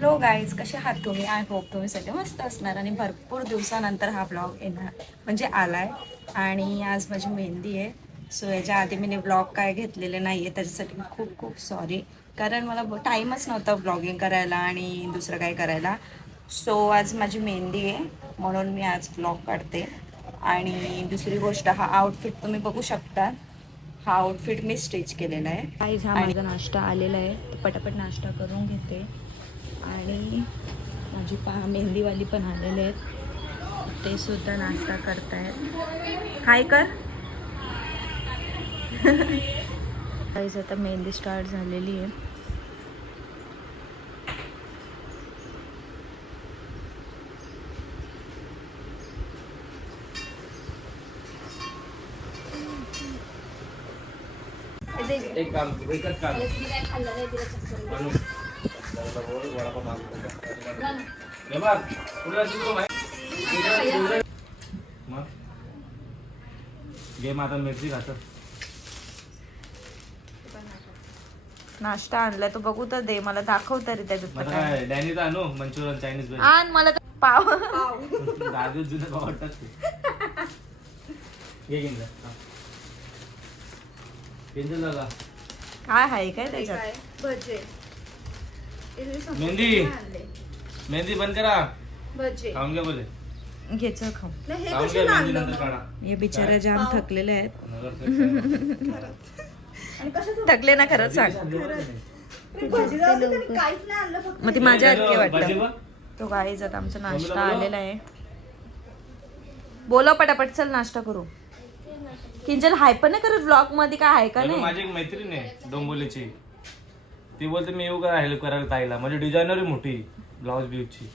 Hello guys, कसे आहात तुम्ही? आय होप तुम्ही सगळे मस्त असणार आणि भरपूर दिवसानंतर हा ब्लॉग येणार म्हणजे आलाय. आणि आज माझी मेहंदी आहे. सो याच्या आधी मी ब्लॉग काय घेतलेले नाही आहे, त्याच्यासाठी मी खूप खूप सॉरी. कारण मला टाईमच नव्हता ब्लॉगिंग करायला आणि दुसरं काय करायला. सो आज माझी मेहंदी आहे म्हणून मी आज ब्लॉग काढते. आणि दुसरी गोष्ट, हा आउटफिट तुम्ही बघू शकता. हा आउटफिट मी स्टिच केलेला आहे. गाईज, हा माझा नाश्ता आलेला आहे, तर पटापट नाश्ता करून घेते. आणि माझी मेहंदीवाली पण आलेले आहेत, ते सुद्धा नाश्ता करतायत. हाय कर. गाईज, आता मेहंदी स्टार्ट झालेली आहे. एक काम एकच काम म्हणून गेम आता मिरची घातत. नाश्ता आणलाय तो, बघू तर दे मला, दाखव तरी त्याच्यात काय. डॅनीचा आणू मंचुरियन चायनीज आण मला तर पाव. दादू जुने आवडतात घे घेऊन जा. जागा काय आहे काय त्याच्यात? मेहंदी मेहंदी बंद करा. खाऊन घ्या बोले. घ्यायचं खाऊ. खाऊन घ्या मेहंदी नंतर काढा. हे बिचारे जाम थकलेले आहेत. थकले ना खरंच सांग. मग ती माझ्या हरके वाटतं. तो गाईज, आता आमचा नाश्ता आलेला आहे. बोला पटापट, चल नाश्ता करू. किंजल हाय पण नाही करत ब्लॉग मध्ये, काय आहे का नाही? माझी एक मैत्रीण आहे डोंबोलीची, ती बोलते मी येऊ का हेल्प करायला ताईला. म्हणजे डिझायनर आहे मोठी ब्लाउज ब्लाउजची.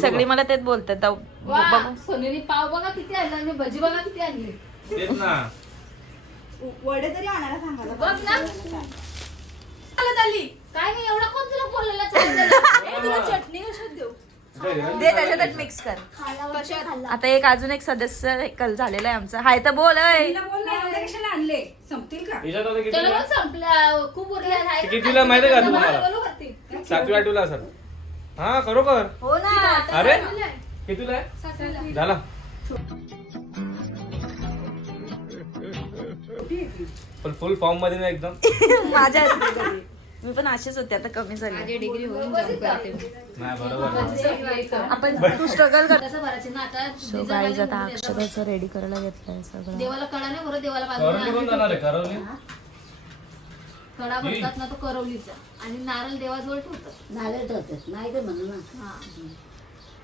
सगळी मला तेच बोलतात. बघू सोनेरी पाव बघा किती आणला आणि भजी बघा किती आणली. तेच ना. वडे तरी आणायला सांगा. बघ ना काय नाही एवढा कोण तुला बोललेला चाललेला. चटणी कशात देऊ? दे त्याच्यात मिक्स कर. आता एक अजून एक सदस्य कल झालेला आहे आमचा. हाय तर बोल. कशाला आणले? संपतील का? हिच्यात आता चलो कितीला? मग संपला. खूप उरल्या आहे. ते कितीला माहिती आहे का तुम्हाला? बोलू करते. 7वी 8वीला सर. हा खरोखर. हो ना. अरे कितीला आहे? झाला. पण फुल फॉर्म मध्ये ना एकदम. माझ्या मी पण अशीच होते, आता कमी झाली. डिग्री होऊन जॉब करते. नाही बरोबर. आपण तू स्ट्रगल कर. कसं भरायचं ना आता. सो गाईज, आता अक्षराचं रेडी करायला घेतलंय सगळं. देवाला कडा नाही बरं, देवाला करवली कोण जाणार आहे? करवली कडा भरतात ना, तो करवलीचा. आणि नारळ देवाजवळ ठेवतात. नारळ ठेवतेस नाही तर म्हणू ना. हा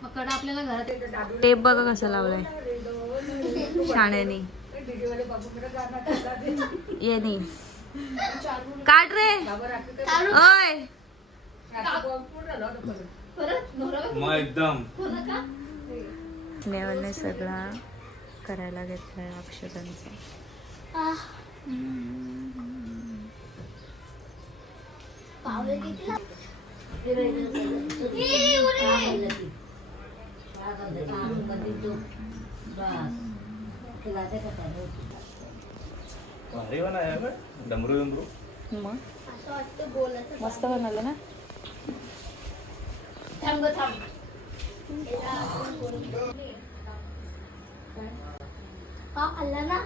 मग कडा आपल्याला घरात. टेप बघा कसा लावलाय शाण्यानी. ये नी काढ रे. ओय परत नवरा मग एकदम का नेवलने सगळा करायला घेतलाय अक्षरांचा. भारी बनाया डमरू डमरू. मग मस्त बनवलं ना. थांब थांब. आला ना.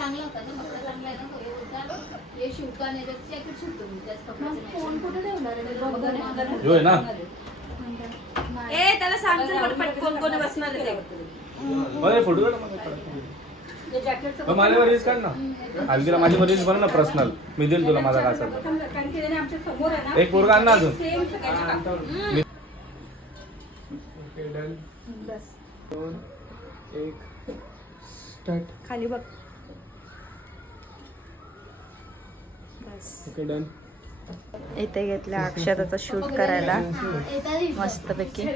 चांगला होता ना, कपडा चांगला आहे ना, तो हे बोलता, हे शिवका नाही तर जॅकेट शिवतो मी त्याच कपड्याचं फोन कुठे ठेवणार आहे? ह्यो आहे ना ए त्याला सांग चल पटपट कोण कोण बसणार आहे ते. बरं फोटो काढ मग माझ्यावर रील्स काढ ना हल्दीला माझ्यावर रील्स बनव ना पर्सनल मी देईल तुला माझा काय असेल तर. कारण की त्याने आमच्या समोर आहे ना एक पोरगा आण ना अजून सेम सगळ्याचे काम. ओके डन बस 2 1 स्टार्ट खाली बघ. ओके डन इथे घेतलं अक्षताचा शूट करायला मस्तपैकी.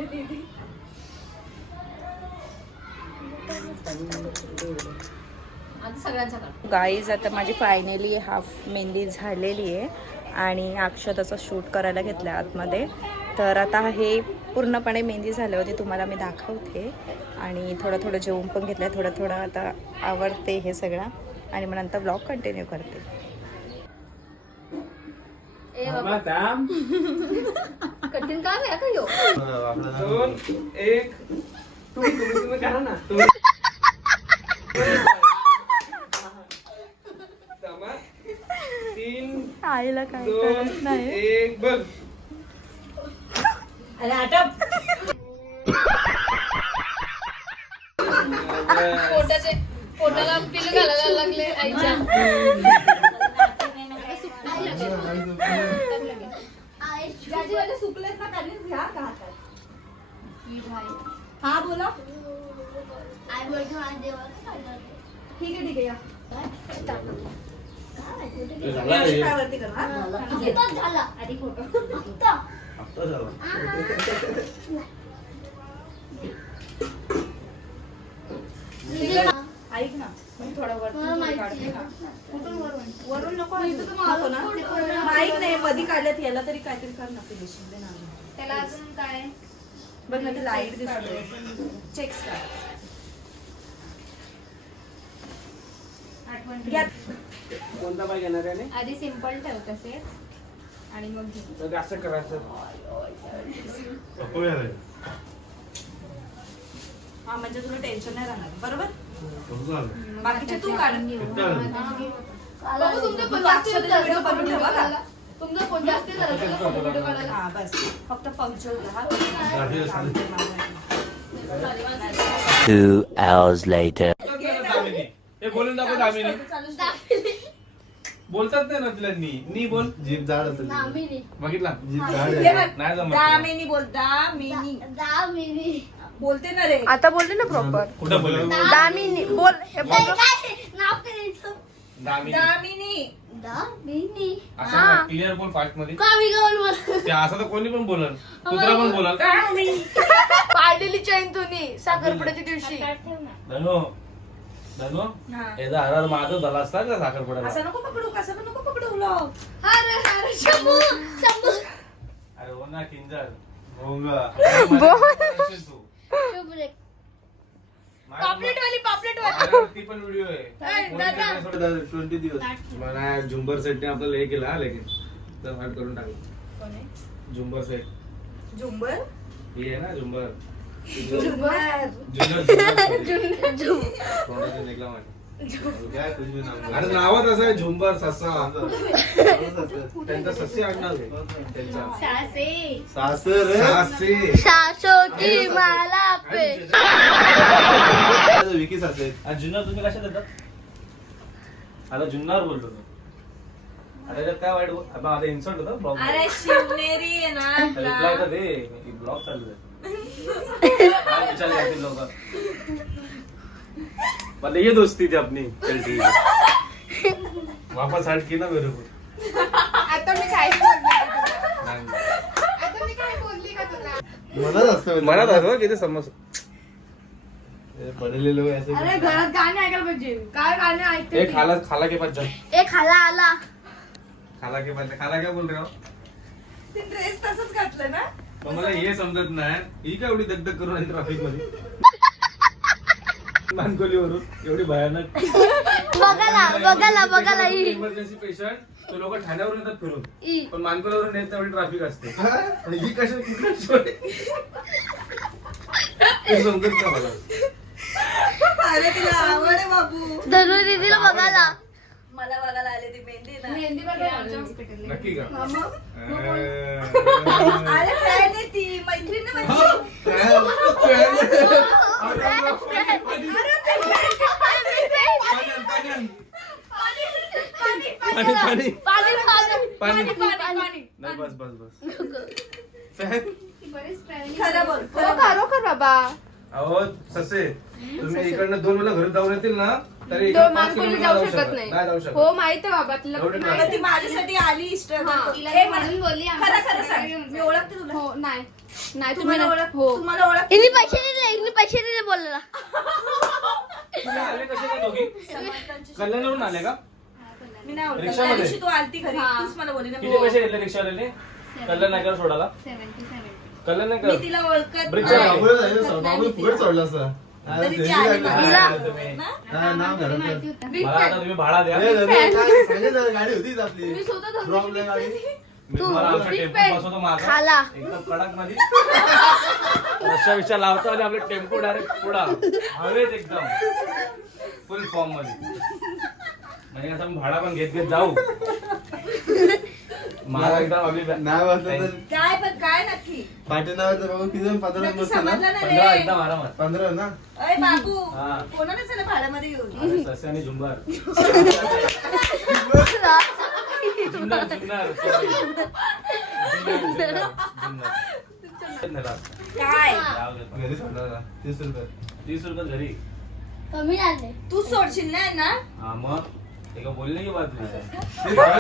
आता सगळ्यांचा काढ. गाईज आता माझी फायनली हाफ मेहंदी झालेली आहे आणि अक्षताचा शूट करायला घेतलं आतमध्ये. तर आता हे पूर्णपणे मेहंदी झाली होती तुम्हाला मी दाखवते आणि थोडं थोडं जेवून पण घेतलं आहे. थोडं थोडं आता आवडते हे सगळं आणि मग नंतर ब्लॉग कंटिन्यू करते. ए बाबा कठीण काम आहे का ह्यो? 2 1 तुम्ही करा ना तुम्ही 3 आईला काय 2 करत नाही. 1 बघ पोटाला पिलं घालायला लागले आईच्या. ज्याचे ज्याचे सुकलेत ना त्यांनीच घ्या का हातात. हा बोला ठीक आहे या. पायावरती करा, हा? झाला आधी फोटो. ऐक ना थोडा वरती काढते ना. वरून नको नको ना माईक नाही मधी काढल्यात याला तरी काहीतरी कर ना फिनिशिंग दे ना. त्याला अजून काय बघ ना ते लाईट दिसते चेक्स आठवण घ्या. कोणता पाय घेणार आहे आधी सिंपल ठेव तसेच आणि मग घे. तर असं करायचं हा म्हणजे तुला टेन्शन नाही राहणार बरोबर. बाकीचे तू काढून घेऊ. बाबा, तुमचं पण जास्त व्हिडिओ बनवून ठेवा का? तुमचं कोण जास्त झालं तर फोटो व्हिडिओ काढायला. हा बस फक्त पंक्चर राहा. 2 hours later. हे बोलून दाखव दामिनी. बोलतात नाही ना तिला नी बोल जीभ जाड असेल दामिनी. बघितला जीभ जाड हे आहे. बघ, नाही जमत. दामिनी बोल दामिनी दामिनी. बोलते ना रे. आता बोलले ना प्रॉपर कुठं बोल दामिनी बोल. हे बघ. नाव करायचं. दामिनी दामिनी दामिनी. असं क्लिअर बोल फास्ट मध्ये. कावी गावल मला. ते असं तर कोणी पण बोलल कुत्रा पण बोलल. पाडलेली चैन तुम्ही साखरपुड्याच्या दिवशी. धनो धनो हा. याचा हरार माझं झाला असता का साखरपुड्याला. असं नको पकडू कसं पण नको पकडू व्लॉग. अरे अरे शंभू शंभू. अरे हो ना किंजल भोंगा. शुभ रे. पापलेट वाली पापलेट वाली. माझ्यावरती पण व्हिडिओ आहे. दादा. 20 दिवस मला झुंबर सेटने आपल्याला हे केलं हा लेकिन तर वाट करून टाकलं. झुंबर सेट झुंबर हे आहे ना झुंबर झुंबर तोंडातून निघला माझ्या. काय कुछ भी नाम अरे नावात असं आहे झुंबर ससा. सासर त्यांचा सस्य आडनाव आहे त्यांचा. सासे. सासे. सासो की मला पे. विकी सासरे आणि जुन्नर तुम्ही कशा देतात. आता जुन्नर बोलतो मी. आता त्याच्यात काय वाईट आता इन्सर्ट होता ब्लॉग. अरे शिवनेरी आहे ना रिप्लाय आपला. तर दे ब्लॉग चालू आहे. काय विचार करतील लोक. मतलब ये दोस्ती थी अपनी चल ठीक है. वापस हट की ना मेरे को. आता मी काय बोलले नाही. आता मी काय बोलली का तुला. मनात असतं मनात असं किती समज. पडलेले लोक ऐसे अरे घरात गाणे ऐकायला पाहिजे. काय गाणे ऐकते एक खाला खाला के पास जा. एक खाला आला. खाला के पास खाला क्या बोल रहे हो. ते ड्रेस तसंच घातलं ना. मग मला हे समजत नाही ही काय एवढी दगदग करून आली ट्रॅफिक मध्ये. मानकोलीवरून एवढी भयानक. बघाला ही. इमर्जन्सी पेशंट तो लोक ठाण्यावरून येतात फिरून ई. पण मानकोलीवरून येत एवढी ट्रॅफिक असते. ही कशा हे समजत का मला. अरे तिला आवड आहे बाबू. धनु दीदीला बघायला. ना. मेहंदी बघा आमच्या हॉस्पिटल नक्की का अरे फ्रेंड आहे ती, मैत्रीण नाही माझी. पाणी पाणी नाही बस बस बस बरेच ट्रॅव्हलिंग खरं बोल, हो, खरं बोल. खरोखर बाबा अहो ससे तुम्ही इकडनं 2 वेळा घरी जाऊन येतील ना तरी तो इकडं 5 मान कोणी किलोमीटर जाऊ जाऊ शकत शकत नाही. नाही जाऊ शकत हो माहित आहे बाबा तुला एवढं माहित पण ती माझ्यासाठी आली स्ट्रगल. तिला म्हणून बोलली खरं खरं सांग, मी ओळखते तुला. हो नाही नाही तुम्ही तुम्हाला नाही. ओळख, हो तुम्हाला ओळख. पैसे दिले बोलला तुम्ही आले कसे काय दोघी कल्याणवरून आले का मी नाही ओळखत. रिक्षामध्ये? त्या दिवशी तू आलती घरी, हा. तूच मला बोलली ना. किती पैसे घेतले रिक्षावाल्याने कल्याण नाक्यावर सोडायला 70 कल्याण मी नाक्यावर तिला ओळखत ब्रिजच्या नाही. बाबूला जायचं, बाबूला फुकट सोडलं असं. तरी ती आली मला माझ्या. ना? नाव घरातलं. माहिती होतं मला आता तुम्ही भाडा द्या ए, दादा, काय सांगितलं, गाडी होतीच आपली मी स्वतः धरून ड्रॉपला गाडी. मी तुम्हाला आमच्या big टेम्पो fan. बसवतो मागं. खाला. एकदम कडक मध्ये रस्त्या विषय लावतो आणि आपले टेम्पो डायरेक्ट पुढा हवेत एकदम फुल फॉर्म मध्ये म्हणजे असं आपण भाडा पण घेत घेत जाऊ मला एकदम आपली नाव असलं तर काय पण काय नक्की पाठीनावाचं बाबू किती जण? 15 नक्की बसतो ना? समजलं ना 15 रे. एकदम आरामात 15 ना? अय बाबू, हा. कोणाला चला भाड्यामध्ये येऊन. अरे ससे आणि झुंबर जुन्नर जुन्नर sorry. जुन्नर. काय जाऊ दे. घरी सोडला ना, 30 रुपये. 30 रुपये घरी कमी झाले तू सोडशील नाही ना. हा मग ते का बोलले की बात नाही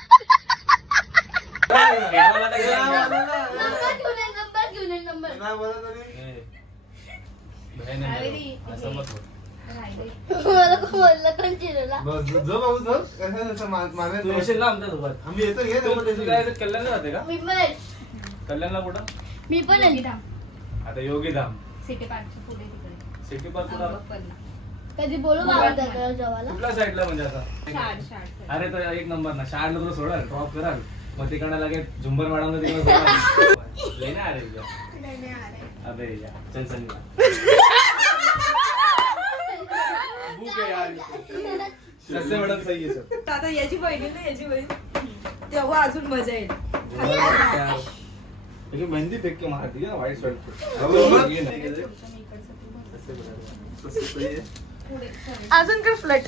नंबर घेऊन ये नंबर नाही बोला तरी. असं मत बोल. मला बोलला कोण चिरला बस, जो बाबू जो. कसं जसं मागण्यात तू नाही. येशील ना आमच्या सोबत आम्ही येतो घे तू नंबर तू काय इथे कल्याणला जाते का मी पण कल्याणला कुठं मी पण आली आता योगीधाम सिटी पार्कच्या पुढे तिकडे सिटी पार्क कुठं आला? पन्ना कधी बोलू बाबा त्याला जेवायला कुठल्या साईडला म्हणजे आता शाड अरे तर एक नंबर ना शाळेला तुला सोडाल ड्रॉप कराल मग तिकडनं लगेच झुंबर मॅडम तिकडे सोडाल लय ना अरे अबे या चल चल भूक आहे यार कसे मॅडम सही आहे सर आता याची बहिणी ना, याची बहीण, तेव्हा अजून मजा येईल. त्याची मेहंदी फेक के मारती है व्हाइट शर्ट अजून काय फ्लट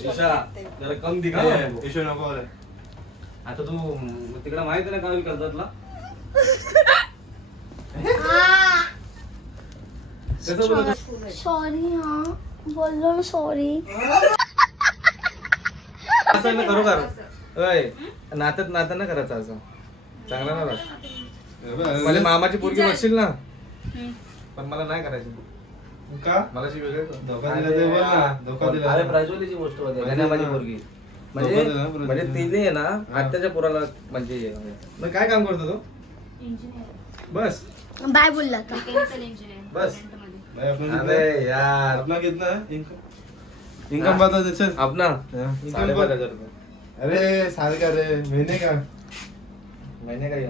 ईशा जरा कम दिखा इशू नको बोला. आता तू तिकडे माहिती ना काय करतातला कसं बोलत सॉरी हा बोललो ना सॉरी असं ना खरोखर अय नात्यात नातं ना करायचं असं चांगला ना राहत मला मामाची पोरगी बसशील ना पण मला नाही करायची का? मला अशी वेगळी धोका दिला ते बोल ना. धोका दिला. अरे प्राजवलीची गोष्ट होती माहिती गण्या माझी ना. पोरगी धोका म्हणजे दिला ना प्राजवली. म्हणजे तिने आहे ना आत्याच्या पोराला म्हणजे मग काय काम करतो तो इंजिनियर बस बाय बोलला का मेकॅनिकल इंजिनियर बस. भाई, आपण अरे कितना- यार अपना कितना इनकम बता त्याच्यात. अपना हाँ, इनकम 12,500 रुपये अरे साल का रे महीने का. महिने काही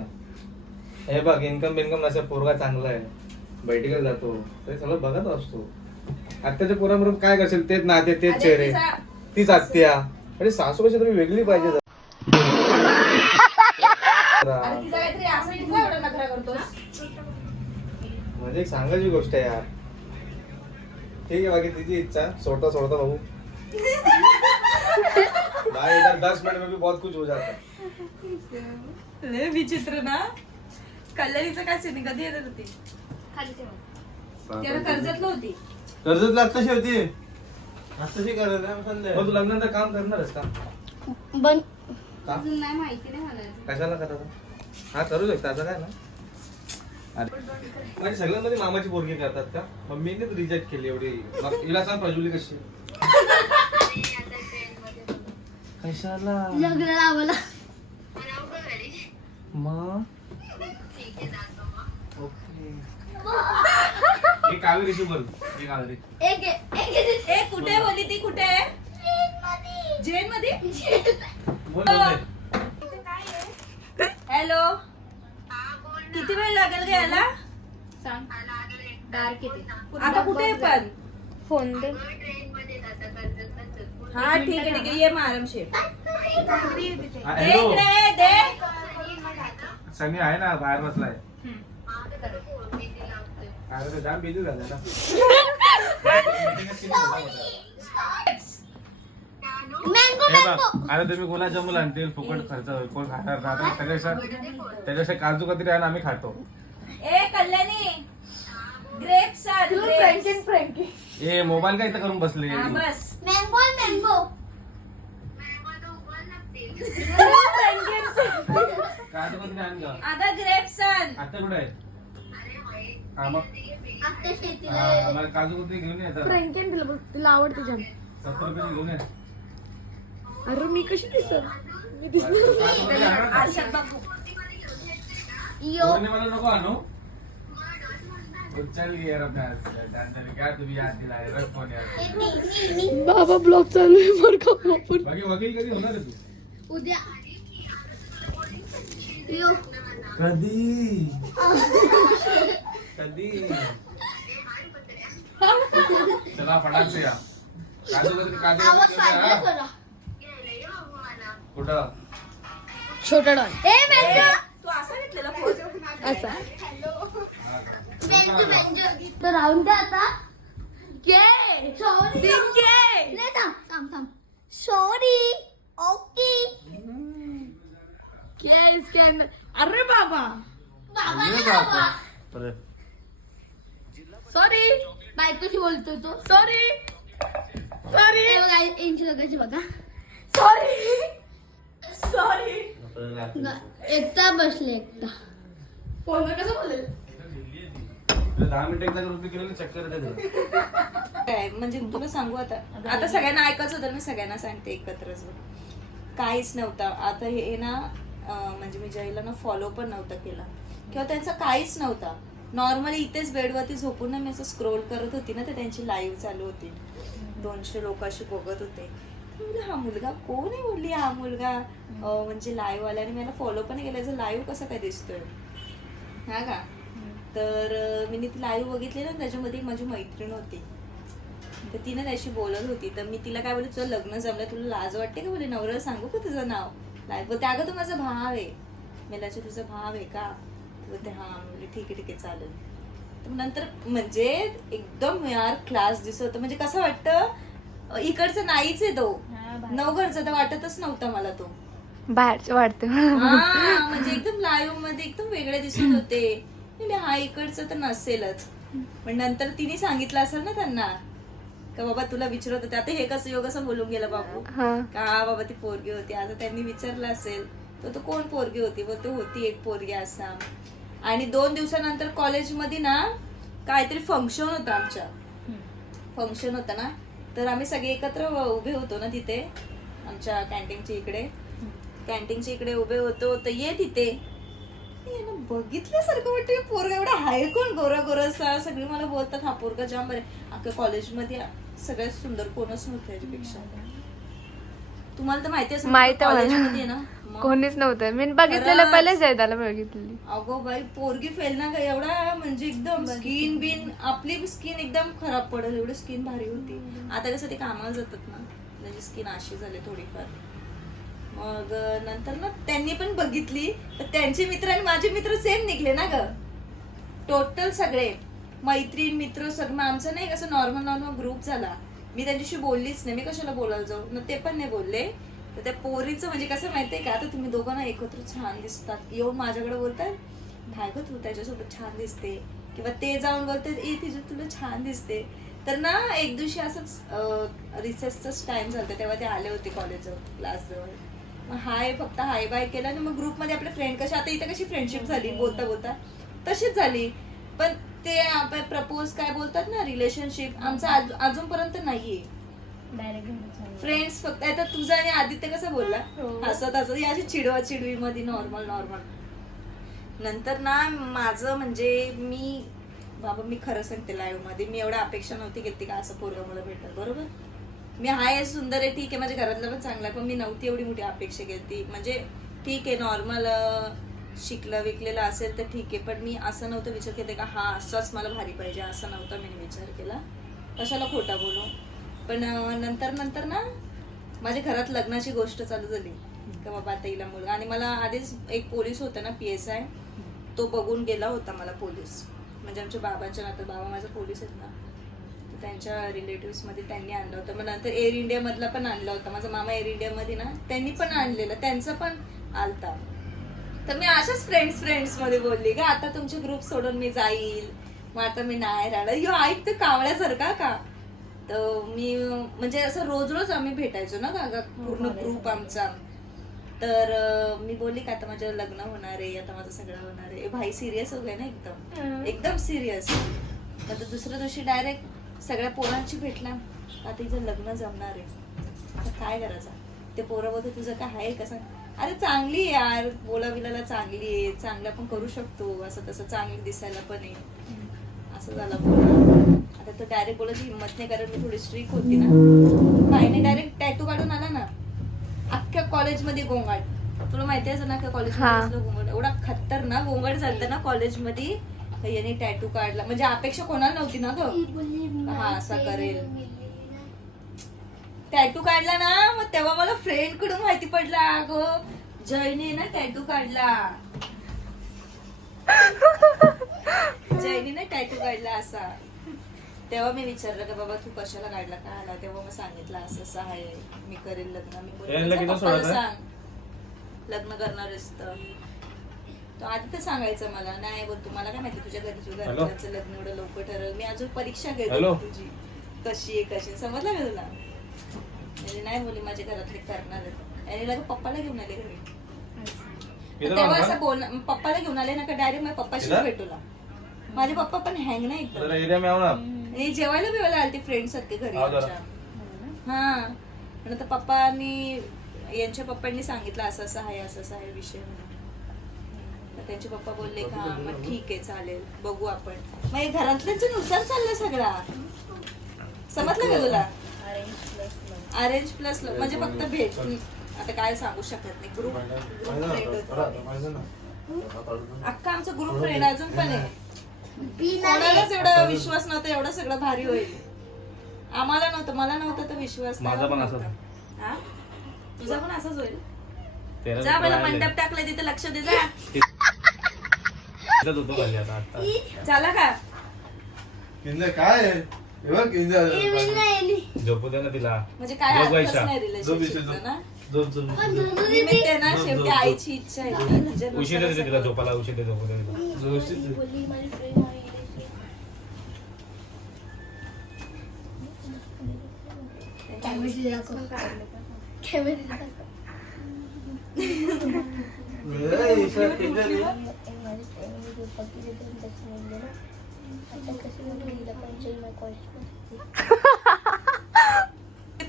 हे बघ इन्कम बिनकम नसेल पोरगा चांगला आहे बैठकीला जातो ते सगळं बघत असतो आत्याच्या पोराबरोबर काय करशील तेच नाते तेच अरे चेहरे तिचा- तीच आत्या अरे सासूपेक्षा तुम्ही वेगळी पाहिजे जरा. अरे तिचा काहीतरी असं तू काय एवढा नखरा करतोस. म्हणजे एक सांगायची गोष्ट आहे यार ठीक आहे बाकी तिची इच्छा सोडता सोडता भाऊ भाई इधर 10 मिनट में भी बहुत कुछ हो जाता है लय विचित्र ना. कल्याणीचं काय सीन कधी येणार होती. खाली ठेवा त्याला कर्जतला होती. कर्जत आत्ताशी होती. आत्ताशी करत आहे, संध्या. मग तू लग्नानंतर काम करणारच का बन का अजून नाही माहिती नाही मला अजून. कशाला करायचं हा करू शकता असं काय ना अरे म्हणजे सगळ्यांमध्ये मामाची पोरगी करतात का मग मी नाही रिजेक्ट केली एवढी मग हिला सांग प्रज्वली कशी कशाला लग्न लावायला मग ओके हे कावेरीशी बोल हे कावेरी ए कुठे बोलली ती, कुठे आहे. जेल मध्ये. बोल बोल हॅलो, किती वेळ लागेल ग याला. सांग डार्क किती आता कुठे आहे पण. फोन दे. हा ठीक आहे ये मग आरामशीर. हॅलो सनी आहे ना बाहेर बसलाय. अरे जाम बिझी झाला ना. मँगो हे बघ, अरे तुम्ही गुलाबजामुन आणतील फुकट खर्च होईल कोण खाणार ना आता त्याच्यापेक्षा काजू कतरी आहे ना आम्ही खातो. ए कल्याणी ग्रेप्स आण grapes. ए मोबाईल काय इथं करून बसले. हा, बस मँगो काजू कतरी आण ग. आता ग्रेप्स आण. आता कुठे आहे हा मग आता शेतीला हा, मला काजू कतरी घेऊन ये जरा. तिला आवडते जाम. 70 रुपये घेऊन ये. अरे मी कशी दिसत काजू कतरी आणा ना. आरशात बघ. पौर्णिमाला नको आणू. चल यार अपना क्या तुम्ही याद दिलाय रस फोन यार. बाबा ब्लॉग चालू आहे बरं का आपण वकील कधी होणार आहे तू. उद्या यो कधी कधी चला फटाक से या काजू कतरी आवाज साजरा काजू करा. कुठं छोटा डॉल ए मँगो तू असा घेतलेला pose? असा तर राहून द्या आता. सॉरी नाही थांब सॉरी ओके अरे बाबा सॉरी बायकोशी बोलतोय तो. सॉरी बघा यांची लोकांची बघा. सॉरी एकटा बसले एकटा. फोनवर कसं बोलेल? 10 मिनिटं एकदा रुपये केलं चक्कर येते. काय म्हणजे तुला सांगू आता सगळ्यांना ऐकायचं होतं मी सगळ्यांना सांगते एकत्रच बघ. काहीच नव्हतं आता हे ना म्हणजे मी जयला ना फॉलो पण नव्हता केला किंवा त्यांचा काहीच नव्हता. नॉर्मली इथेच बेडवरती झोपून ना मी असं स्क्रोल करत होती ना तर त्यांची लाईव्ह चालू होती. 200 लोक अशी बघत होते. तर म्हणलं, हा मुलगा कोण आहे बोलली हा मुलगा म्हणजे लाईव्ह आला आणि मला फॉलो पण केला. याचा लाईव्ह कसा काय दिसतोय हा का. तर मी ती लाईव्ह बघितली ना त्याच्यामध्ये माझी मैत्रीण होती तर तिने त्याशी बोलत होती. तर मी तिला काय बोलले तुझं लग्न जमलं तुला लाज वाटते का बोले नवऱ्याला सांगू का तुझं नाव लाईव्ह त्या अगं तो माझा भाव आहे. मेलाचे तुझा भाव आहे का बोलते हा म्हणजे ठीक आहे चालेल. तर नंतर म्हणजे एकदम यार क्लास दिसत होतं म्हणजे कसं वाटतं इकडचं नाहीच आहे तो नवघरचा तर वाटतच नव्हता मला तो बाहेरचं वाटतं. हा म्हणजे एकदम लाईव्ह मध्ये एकदम वेगळे दिसत होते. हा इकडचं तर नसेलच पण नंतर तिने सांगितलं असेल ना त्यांना का बाबा तुला विचारत होते. आता हे कसं योग असं बोलून गेलं बाबू का बाबा ती पोरगी होती. आता त्यांनी विचारलं असेल तर तो कोण पोरगी होती बोलते होती एक पोरगी असा. आणि 2 दिवसानंतर कॉलेजमध्ये ना काहीतरी फंक्शन होतं आमच्या फंक्शन होतं ना तर आम्ही सगळे एकत्र उभे होतो ना तिथे आमच्या कॅन्टीनच्या इकडे उभे होतो. तर ये तिथे बघितल्यासारखं वाटतं पोरगा एवढा हाय कोण गोरा गोरासा. सगळे मला बोलतात हा पोरगा जाम बरे. अख्ख्या कॉलेजमध्ये सगळ्यात सुंदर कोणच नव्हतं याच्यापेक्षा. तुम्हाला तर माहिती असेल कॉलेजमध्ये ना कोणीच नव्हतं. मी बघितलेलं पहिलेच आहे त्याला बघितलेली. अगो बाई पोरगी फेल ना का एवढा म्हणजे एकदम स्किन बिन आपली स्किन एकदम खराब पडेल एवढी स्किन भारी होती. आता कसं ते कामाला जातात ना त्याची स्किन अशी झाली थोडीफार. मग नंतर ना त्यांनी पण बघितली तर त्यांचे मित्र आणि माझे मित्र सेम निघले ना ग. टोटल सगळे मैत्रीण मित्र सगळं आमचं नाही कसं नॉर्मल ग्रुप झाला. मी त्यांच्याशी बोललीच नाही. मी कशाला बोलायला जाऊ ना ते पण नाही बोलले. तर त्या पोरीचं म्हणजे कसं माहितीये का आता तुम्ही दोघांना एकत्र छान दिसतात येऊन माझ्याकडे बोलतात काय ग तू त्याच्यासोबत छान दिसते किंवा ते जाऊन बोलतात ए तिचं तुला छान दिसते. तर ना एक दिवशी असंच रिसेसचाच टाइम झाला तेव्हा ते आले होते कॉलेजजवळ क्लासजवळ. मग फक्त हाय बाय केला आणि मग ग्रुपमध्ये आपले फ्रेंड कशी आता इथे कशी फ्रेंडशिप झाली बोलता बोलता तशीच झाली. पण ते आपण प्रपोज काय बोलतात ना रिलेशनशिप आमचं अजूनपर्यंत नाहीये. फ्रेंड्स फक्त आता तुझा आणि आदित्य कसं बोलला हसत हसत अशी चिडवा चिडवी मध्ये नॉर्मल. नंतर ना माझं म्हणजे मी खरं सांगते लाईव्ह मध्ये मी एवढा अपेक्षा नव्हती केली का असं पोरगा मला भेटत बरोबर. मी हाय सुंदर आहे ठीक आहे माझ्या घरातलं पण चांगला पण मी नव्हती एवढी मोठी अपेक्षा केली. म्हणजे ठीक आहे नॉर्मल शिकलं विकलेलं असेल तर ठीक आहे पण मी असं नव्हतं विचार केला का हा असाच मला भारी पाहिजे असं नव्हता मी विचार केला. कशाला खोटा बोलू. पण नंतर ना माझ्या घरात लग्नाची गोष्ट चालू झाली का बाबा आता हिला मुलगा. आणि मला आधीच एक पोलीस होता ना PSI, तो बघून गेला होता मला पोलीस. म्हणजे आमच्या बाबांच्या नातं, बाबा माझा पोलीस आहेत ना, तर त्यांच्या रिलेटिव्समध्ये त्यांनी आणलं होतं. मग नंतर एअर इंडियामधला पण आणला होता. माझा मामा एअर इंडियामध्ये ना, त्यांनी पण आणलेलं, त्यांचा पण आलता. तर मी अशाच फ्रेंड्समध्ये बोलली का आता तुमचे ग्रुप सोडून मी जाईल, मग आता मी नाही राहणार. यो ऐक तर कावळ्यासारखा का. तर मी म्हणजे असं रोज आम्ही भेटायचो ना का पूर्ण ग्रुप आमचा. तर मी बोलली का आता माझं लग्न होणार आहे, आता माझं सगळं होणार आहे. भाई सिरियस हो गया ना एकदम सिरियस. तर दुसऱ्या दिवशी डायरेक्ट सगळ्या पोरांची भेटला, आता तिचं लग्न जमणार आहे, आता काय करायचं. ते पोरं बोलते तुझं काय आहे कसं. अरे चांगली आहे यार, बोलाविलाला चांगली आहे, चांगलं पण करू शकतो, असं तसं चांगली दिसायला पण आहे. असं झालं बोला. आता तो डायरेक्ट बोलायची हिंमत नाही, कारण मी थोडी स्ट्रिक होती ना. काही नाही, डायरेक्ट टॅटू काढून आला ना. अख्ख्या कॉलेजमध्ये गोंगाट. तुला माहिती आहे ना, अख्ख्या कॉलेजमध्ये गोंगाट एवढा खतरनाक गोंगाट झालता ना कॉलेजमध्ये. याने टॅटू काढला, म्हणजे अपेक्षा कोणाला नव्हती ना ग, हा असा करेल. टॅटू काढला ना, मग तेव्हा मला फ्रेंड कडून माहिती पडला, अगं जयने ना टॅटू काढला. जयनीने टॅटू काढला असा. तेव्हा मी विचारलं का बाबा तू कशाला काढला, काय आला. तेव्हा मग सांगितलं असं आहे, मी करेल लग्न. मी बोलले पप्पाला सांग लग्न करणार असतं. तो आधी तर सांगायचं मला नाही. बोल तुम्हाला काय माहिती तुझ्या घरच्यांचं लग्न एवढं लवकर ठरवलं. मी अजून परीक्षा घेतो तुझी कशी समजलं का तुला. म्हणजे नाही बोलली माझ्या घरातले करणार आणि लगेच पप्पाला घेऊन आले घरी. तेव्हा असं बोल, पप्पाला घेऊन आले ना का डायरेक्ट माझ्या पप्पाशीच भेटूला. माझे पप्पा पण हँग नाही एकदम. जेवायला बिवायला आली फ्रेंड सारखे घरी आमच्या. हा नंतर पप्पांनी यांच्या पप्पांनी सांगितलं असं असं आहे विषय म्हणून. त्यांचे पप्पा बोलले का मग ठीक आहे चालेल बघू आपण. मग हे घरातल्यांच्या नुसार चाललं सगळा. समजलं का तुला. अरेंज प्लस म्हणजे फक्त भेट. आता काय सांगू शकत नाही. ग्रुप फ्रेंड अख्खा आमचा ग्रुप फ्रेंड अजून पण आहे. कोणालाच एवढा विश्वास नव्हता एवढं सगळं भारी होईल. आम्हाला नव्हतं, मला नव्हतं तर विश्वास. माझा पण असाच. हा तुझा पण असाच होईल. जा मला मंडप टाकलाय तिथे लक्ष दे जा. झाला का काय झोपू दे ना तिला. म्हणजे काय अर्थच नाही रिलेशनशिपला ना. निमित्त आहे ना, शेवटी आईची इच्छा आहे. उशीर देते तिला झोपायला, उशीर दे झोपू दे.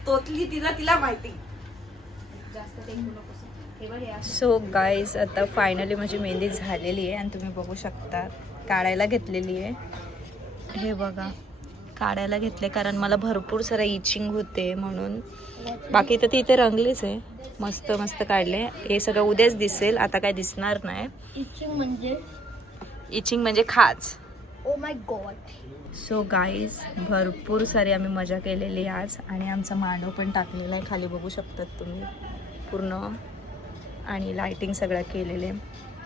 तोतली तिला माहिती. सो गाईज आता फायनली माझी मेहंदी झालेली आहे आणि तुम्ही बघू शकता काढायला घेतलेली आहे. हे बघा काढायला घेतले कारण मला भरपूर सारा इचिंग होते म्हणून. बाकी तर ती इथे रंगलीच आहे. मस्त मस्त काढले. हे सगळं उद्याच दिसेल, आता काय दिसणार नाही. इचिंग म्हणजे खाज. Oh my God. So guys भरपूर सारी आम्ही मजा केलेली आज. आणि आमचा मांडव पण टाकलेला आहे खाली बघू शकतात तुम्ही पूर्ण. आणि लायटिंग सगळं केलेले.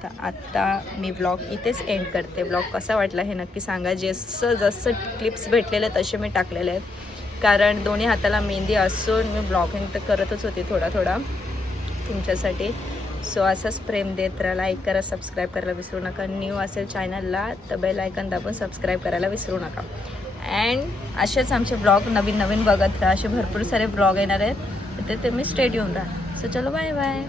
तर आत्ता मी ब्लॉग इथेच एंड करते. ब्लॉग कसा वाटला हे नक्की सांगा. जसं क्लिप्स भेटलेले तसे मी टाकलेले आहेत. कारण दोन्ही हाताला मेहंदी असून मी ब्लॉगिंग तर करतच होते थोडा तुमच्यासाठी. सो असंच प्रेम देत राहा. लाईक करा, सबस्क्राईब करायला विसरू नका. न्यू असेल चॅनलला तर बेल आयकॉन दाबून सबस्क्राईब करायला विसरू नका. अँड असेच आमचे ब्लॉग नवीन बघत राहा. असे भरपूर सारे ब्लॉग येणार आहेत, ते तुम्ही स्टे ट्यून राहा. सो चलो बाय बाय.